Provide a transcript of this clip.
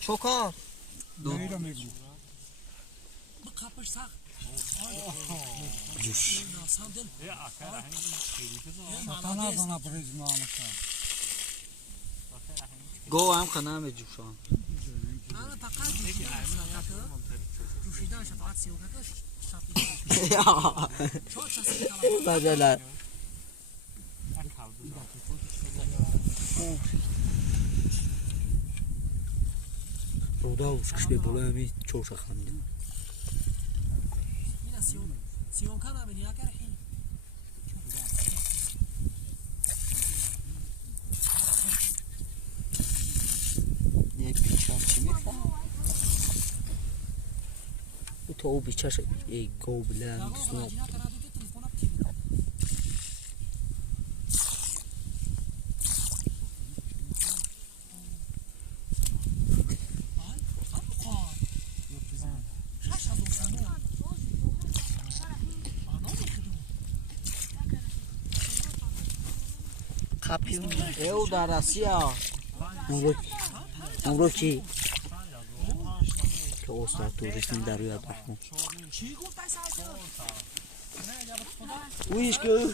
شوکار جوش گو هم خنم جوشان بدلا رودا وشکش به بالا همی چوش خنده یه پیچان چی میخواه او تا او بیچش ای گو بلند سنوب او در آسیا امرو چی که استاد توریست در روی بخون ویش که